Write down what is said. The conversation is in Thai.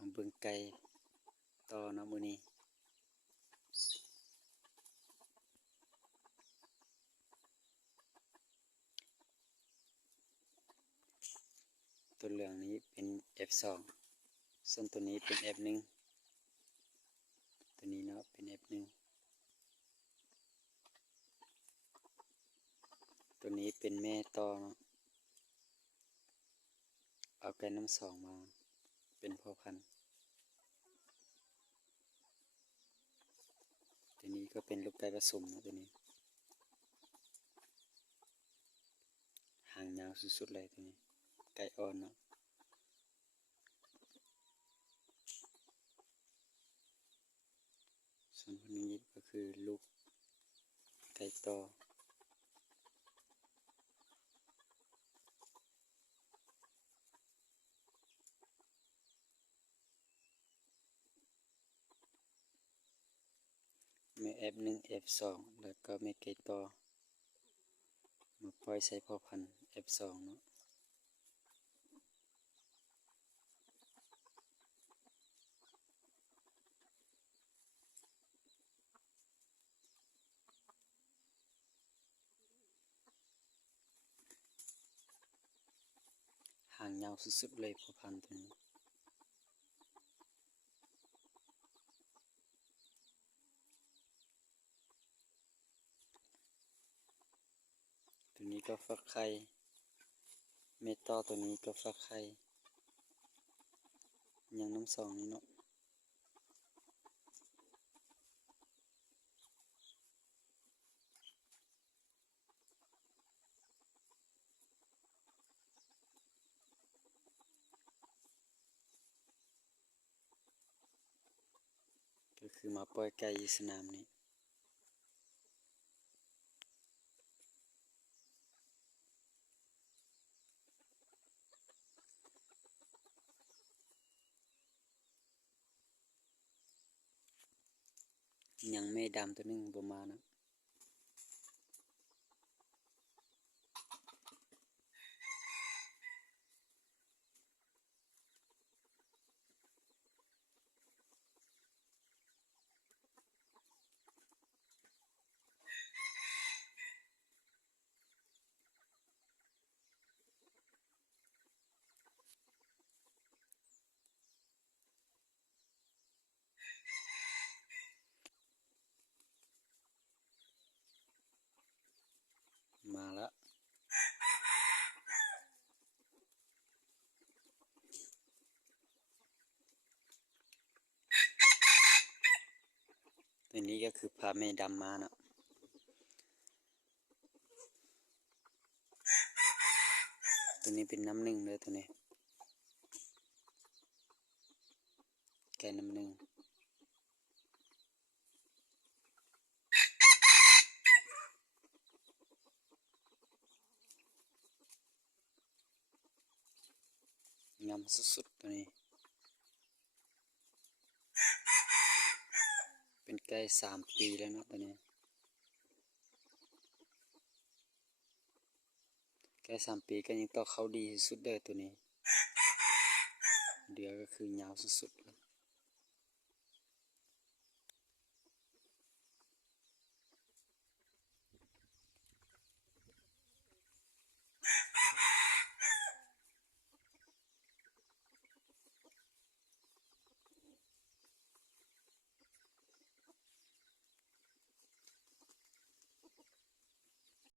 เบิ่งไก่ต่อเนาะมื้อนี้ตัวเหลืองนี้เป็น F2 ส่วนตัวนี้เป็น F1 ตัวนี้เนาะเป็น F1 ตัวนี้เป็นแม่ต่อเนาะเอาไก่น้ำสองมาเป็นพ่อพันธุ์ตัวนี้ก็เป็นลูกไก่ผสมนะตัวนี้หางยาวสุดๆเลยตัวนี้ไก่อ่อนเนาะส่วนคนนี้ก็คือลูกไก่ต่อแม่ F1 F2 แล้วก็แม่ไก่ต่อมาปล่อยใส่พ่อพันธุ์ F2 เนาะหางยาวสุดๆเลยพ่อพันธุ์ตัวนี้ตัวนี้ก็ฟักไข่แม่ต่อตัวนี้ก็ฟักไข่ยังน้ำสองนี่เนาะก็คือมาปล่อยไก่อยู่สนามนี้ยังไม่ดำตัวนึงประมาณนะมาแล้วตัวนี้ก็คือพาแม่ดำมาเนาะตัวนี้เป็นน้ำหนึ่งเลยตัวนี้ไก่น้ำหนึ่งงามสุดๆตัวนี้เป็นไก่3 ปีแล้วเนาะตัวนี้ไก่3 ปีก็ยังต่อเขาดีสุดเลยตัวนี้เดี๋ยวก็คือยาวสุดๆเลย